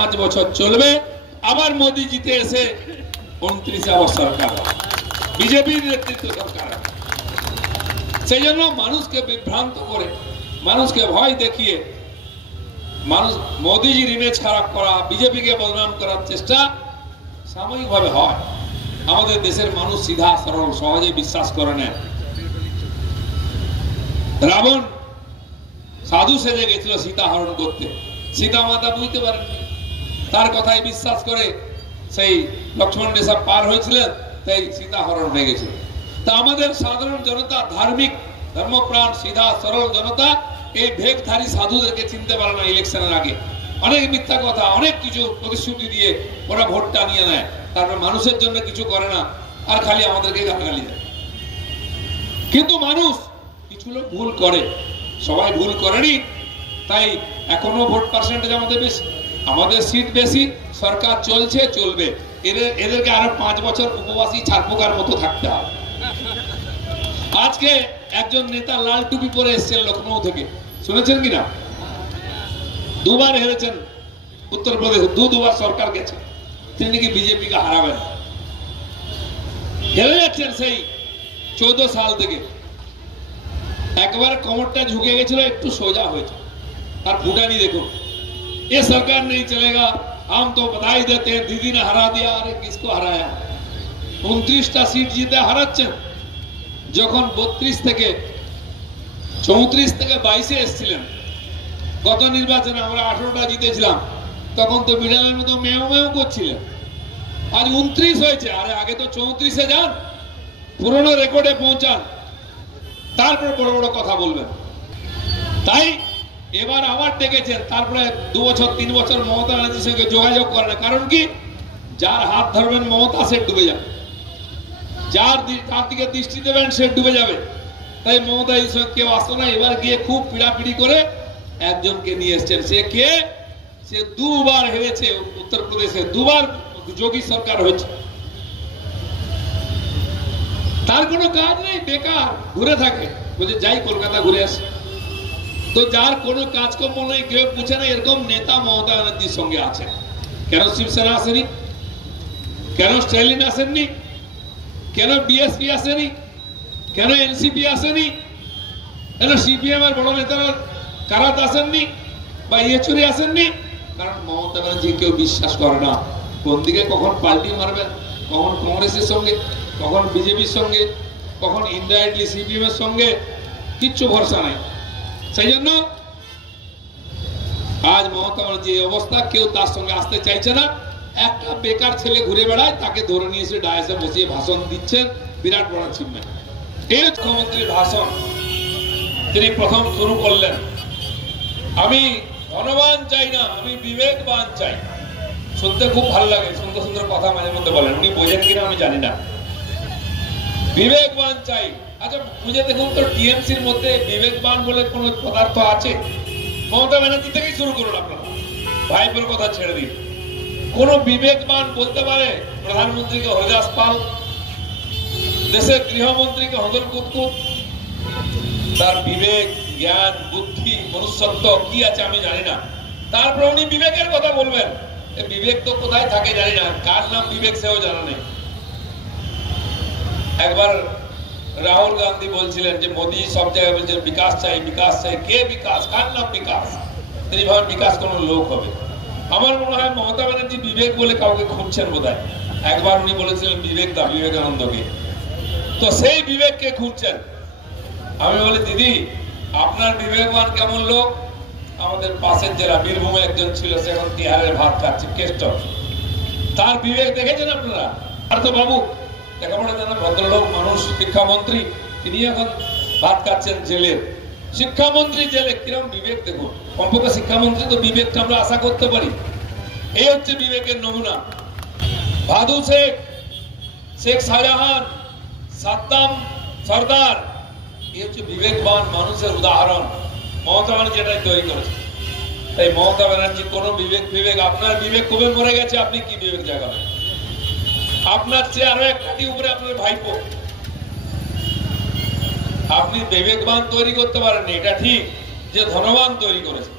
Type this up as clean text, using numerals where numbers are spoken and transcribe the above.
5 বছর চলবে আবার মোদি জিতে এসে 29 আবার সরকার বিজেপির নেতৃত্ব সরকার সেই জন্য মানুষকে বিভ্রান্ত করে মানুষকে ভয় দেখিয়ে মানুষ মোদিজির ইমেজ খারাপ করা বিজেপিকে বদনাম করার চেষ্টা সাময়িকভাবে হয়। আমাদের দেশের মানুষ সিধা সরল সহজে বিশ্বাস করে না। রাবণ সাধু সেজে গেছিল সীতা হরণ করতে, সীতা মাতা বুঝতে পারেননি, তার কথায় বিশ্বাস করে সেই লক্ষ্মণ রেখা পার হয়েছিলেন, তাই সীতা হরণ হয়ে গেছিল। তা আমাদের সাধারণ জনতা, ধার্মিক ধর্মপ্রাণ সিধা সরল জনতা এই ভেগধারী সাধুদেরকে চিনতে পারে না। ইলেকশনের আগে অনেক মিথ্যা কথা, অনেক কিছু প্রতিশ্রুতি দিয়ে ওরা ভোটটা নিয়ে নেয়, তারপর মানুষের জন্য কিছু করে না, আর খালি আমাদেরকে গালাগালি দেয়। কিন্তু মানুষ কিছু লোক ভুল করে, সবাই ভুল করেনি, তাই এখনো ভোট পার্সেন্টেজ আমাদের বেশি, আমাদের সিট বেশি, সরকার চলছে চলবে। এদেরকে আরো 5 বছর উপবাসী ছারপোকার মতো থাকতে হবে। আজকে একজন নেতা লাল টুপি পরে এসেছেন লখনৌ থেকে, শুনেছেন কিনা? দুবার হেরেছেন উত্তরপ্রদেশে, দুবার সরকার গেছে, তিনি নাকি বিজেপিকে হারাবেন। হেরে যাচ্ছেন সেই 14 সাল থেকে। একবার কোমরটা ঝুঁকে গেছিল, একটু সোজা হয়েছে, আর ফুটানি দেখুন, ये सरकार नहीं चलेगा, हम तो बधाई देते हैं, दीदी ने हरा दिया। अरे किसको हराया? 29টা সিট জিতে হারাচ্ছেন। যখন 32 থেকে 34 থেকে 22-এ এসেছিলেন, গত নির্বাচনে আমরা 18টা জিতেছিলাম, তখন তো বিড়ালের মতো মেও মেও করছিলেন। আজ 29 হয়েছে, আরে আগে তো 34-এ যান, পুরনো রেকর্ডে পৌঁছান, তারপর বড় বড় কথা বলবেন। তাই এবার আবার ডেকেছেন, তারপরে 2 বছর 3 বছর মমতা ব্যানার্জির সঙ্গে যোগাযোগ করে না। কারণ কি? যার হাত ধরবেন মমতা সে ডুবে যাবে, যার দিকে দৃষ্টি দেবেন সে ডুবে যাবে। তাই মমতা এই সঙ্গে কেউ আসতো না। এবার গিয়ে খুব পিড়াপিড়ি করে একজনকে নিয়ে এসছেন। সে কে? সে 2বার হেরেছে উত্তরপ্রদেশে, 2বার যোগী সরকার হয়েছে, তার কোনো কাজ নেই, বেকার ঘুরে থাকে, বলছে যাই কলকাতা ঘুরে আসে। তো যার কোনো কাজকর্ম নেই, কেউ পুছে না, এরকম নেতা মমতা ব্যানার্জির সঙ্গে আছে। কেন শিবসেনা আসেনি? কেন স্ট্যালিন আসেননি? কেন বিএসপি আসেনি? কেন এনসিপি আসেনি? কেন সিপিএম এর বড় নেতারা কারাত আসেননি বা ইয়েচুরি আসেননি? কারণ মমতা ব্যানার্জি কেউ বিশ্বাস করে না। কোন দিকে কখন পাল্টি মারবেন, কখন কংগ্রেসের সঙ্গে, কখন বিজেপির সঙ্গে, কখন ইনডাইরেক্টলি সিপিএম এর সঙ্গে, কিচ্ছু ভরসা নাই। সেই জন্য আজ মমতা ব্যানার্জি এই অবস্থা, কেউ তার সঙ্গে আসতে চাইছে না। একটা বেকার ছেলে ঘুরে বেড়ায়, তাকে ধরে নিয়ে এসে ডায়াসে বসিয়ে ভাষণ দিচ্ছেন, বিরাট বড় চিন্ময়। এই মুখ্যমন্ত্রীর ভাষণ তিনি প্রথম শুরু করলেন, আমি ধনবান চাই না, আমি বিবেকবান চাই। শুনতে খুব ভালো লাগে, সুন্দর সুন্দর কথা মাঝে মধ্যে বলেন, উনি বোঝেন কিনা আমি জানি না। বিবেকবান চাই। আচ্ছা বুঝে দেখুন তো, টিএমসির মধ্যে বিবেকবান বলে কোন পদার্থ আছে? মমতা ব্যানার্জি থেকেই শুরু করুন আপনারা, ভাইপোর কথা ছেড়ে দিন। কোন বিবেকবান বলতে পারে প্রধানমন্ত্রীকে হরিদাস পাল, দেশের গৃহমন্ত্রীকে হদল কুতকুত? তার বিবেক, জ্ঞান, বুদ্ধি, মনুষ্যত্ব কি আছে আমি জানি না। তারপর উনি বিবেকের কথা বলবেন। বিবেক তো কোথায় থাকে জানি না, কার নাম বিবেক সেও জানা নেই। একবার রাহুল গান্ধী বলছিলেন যে মোদি সব জায়গায় বলছেন বিকাশ চাই, বিকাশ চাই। কে বিকাশ? কার নাম বিকাশ? তিনি ভাবেন বিকাশ কোন লোক হবে। আমার মনে হয় মমতা ব্যানার্জি বিবেক বলে কাউকে খুঁজছেন বোধহয়। একবার উনি বলেছিলেন বিবেক দা, বিবেকানন্দকে, তো সেই বিবেককে খুঁজছেন। আমি বলি দিদি আপনার বিবেকবান কেমন লোক? আমাদের পাশের জেলা বীরভূমে একজন ছিল, সে এখন তিহারের ভাত খাচ্ছে, কেষ্ট। তার বিবেক দেখেছেন আপনারা? আর তো বাবু লেখাপড়া জানা ভদ্রলোক মানুষ, শিক্ষামন্ত্রী, তিনি এখন ভাত খাচ্ছেন জেলের। শিক্ষামন্ত্রী জেলে, কিরকম বিবেক দেখুন। কমপক্ষে শিক্ষামন্ত্রী তো বিবেকটা আমরা আশা করতে পারি। এই হচ্ছে বিবেকের নমুনা। ভাদু শেখ, শেখ শাহজাহান, সাদ্দাম, সর্দার, এই হচ্ছে বিবেকবান মানুষের উদাহরণ। মমতা ব্যানার্জি এটাই তৈরি করেছে। তাই মমতা ব্যানার্জি কোনো বিবেক আপনার বিবেক কবে মরে গেছে, আপনি কি বিবেক জাগাবেন? আপনার চেয়ে আরো এক কাঠি উপরে আপনার ভাইপো। আপনি বিবেকবান তৈরি করতে পারেননি, এটা ঠিক, যে ধনবান তৈরি করেছে।